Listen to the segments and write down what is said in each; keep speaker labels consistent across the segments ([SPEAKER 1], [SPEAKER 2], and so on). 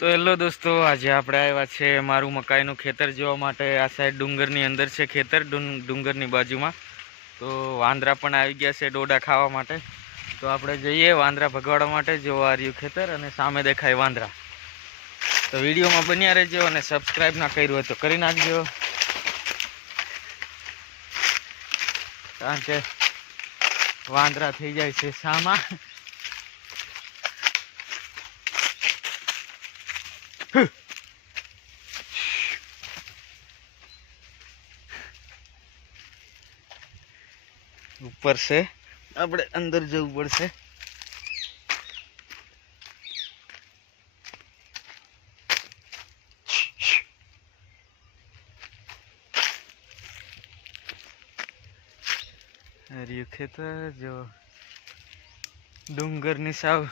[SPEAKER 1] તો હેલો દોસ્તો, આજે આપણે આવ્યા છે મારું મકાઈનું ખેતર જોવા માટે. આ સાઈડ ડુંગરની અંદર છે ખેતર ડુંગરની બાજુમાં. તો વાંદરા પણ આવી ગયા છે ડોડા ખાવા માટે. તો આપણે જઈએ વાંદરા ભગવાડવા માટે જોવા આર્યું ખેતર અને સામે દેખાય વાંદરા. તો વિડીયોમાં બન્યા રહેજો અને સબસ્ક્રાઈબ ના કર્યું હોય તો કરી નાખજો. કારણ કે વાંદરા થઈ જાય છે સામા. ઉપર છે. આપણે અંદર જવું પડશે. હરિયું ખેતર, જો ડુંગરની સાવ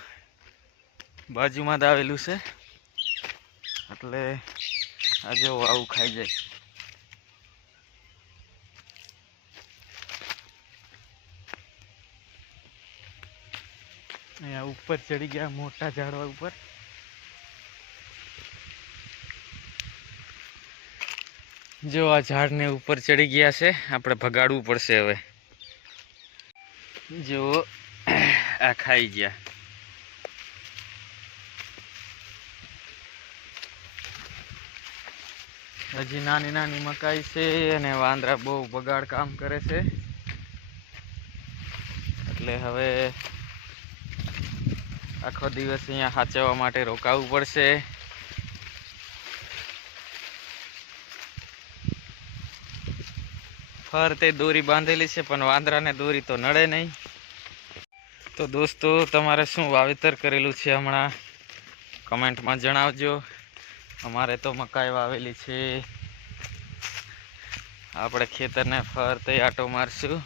[SPEAKER 1] બાજુમાં જ આવેલું છે. એટલે આ જો આવું ખાઈ જાય. અહીંયા ઉપર ચડી ગયા મોટા ઝાડવા ઉપર. જો આ ઝાડને ઉપર ચડી ગયા છે. આપણે ભગાડવું પડશે હવે. જો આ ખાઈ ગયા. હજી નાની નાની મકાઈ છે અને વાંદરા બહુ બગાડ કામ કરે છે. એટલે હવે આખો દિવસ અહીંયા સાચવવા માટે રોકાવું પડશે. ફરતે દોરી બાંધેલી છે, પણ વાંદરાને દોરી તો નડે નહીં. તો દોસ્તો, તમારે શું વાવેતર કરેલું છે હમણાં? કમેન્ટમાં જણાવજો. અમારે તો મકાઈ વાવેલી છે. આપણે ખેતરને ફરતે આટો મારશું.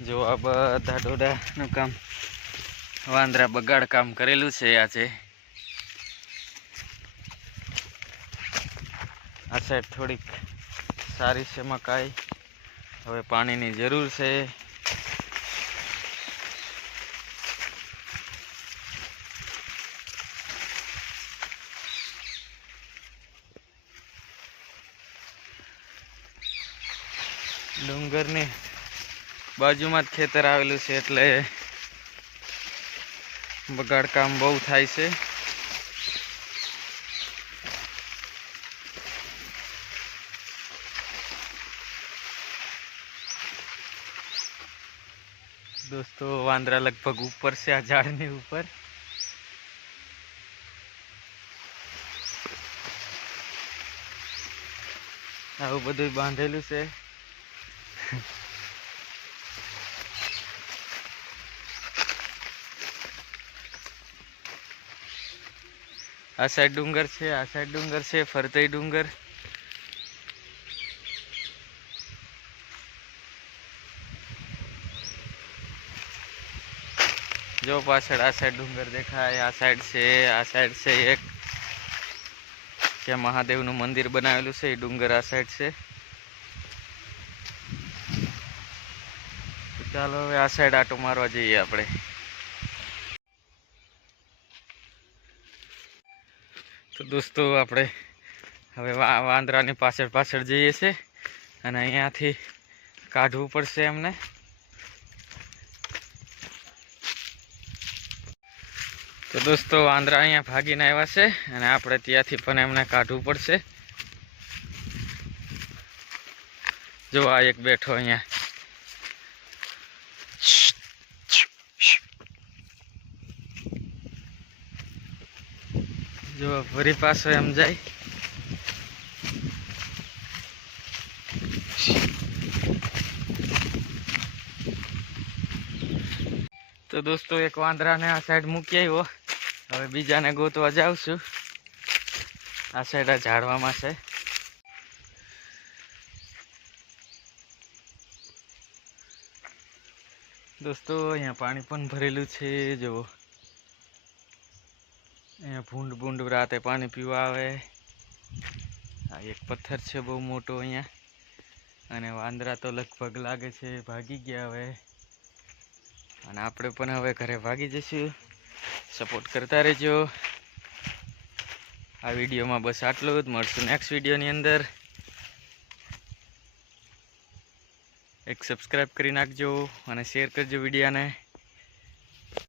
[SPEAKER 1] જો આ બધા ડોડાનું કામ, વાંદરા બગાડ કામ કરેલું છે આજે. આ સાઈડ થોડીક સારી છે મકાઈ. હવે પાણીની જરૂર છે. ડુંગરની બાજુમાં જ ખેતર આવેલું છે એટલે બગાડ કામ બહુ થાય છે. દોસ્તો, વાંદરા લગભગ ઉપર છે, આ ઝાડની ઉપર. આવું બધું બાંધેલું છે. આ સાઈડ ડુંગર છે, આ સાઈડ ડુંગર છે ફરતે ડુંગર. જો પાછળ આ સાઈડ ડુંગર દેખાય, આ સાઈડ છે, આ સાઈડ છે એક. જ્યાં મહાદેવનું મંદિર બનાવેલું છે, એ ડુંગર આ સાઈડ છે. ચાલો હવે આ સાઈડ આટો મારવા જઈએ આપણે. તો દોસ્તો આપણે હવે વાંદરાની પાછળ પાછળ જઈએ છે અને અહીંયાથી કાઢવું પડશે એમને. તો દોસ્તો વાંદરા અહીંયા ભાગીને આવ્યા છે અને આપણે ત્યાંથી પણ એમને કાઢવું પડશે. જો આ એક બેઠો અહીંયા. જો ફરી પાછો એમ જાય. તો દોસ્તો, એક વાંદરાને આ સાઈડ મૂકી આવ્યો. હવે બીજાને ગોતવા જાઉં છું. આ સાઈડ આ ઝાડવામાં છે. દોસ્તો, અહીંયા પાણી પણ ભરેલું છે, જુઓ. ભૂંડ ભૂંડ રાતે પાણી પીવા આવે. આ એક પથ્થર છે બહુ મોટો અહીંયા. અને વાંદરા તો લગભગ લાગે છે ભાગી ગયા હવે. અને આપણે પણ હવે ઘરે ભાગી જઈશું. સપોર્ટ કરતા રહેજો. આ વિડીયોમાં બસ આટલું જ. મળશું નેક્સ્ટ વિડીયોની અંદર. એક સબસ્ક્રાઈબ કરી નાખજો અને શેર કરજો વિડીયાને.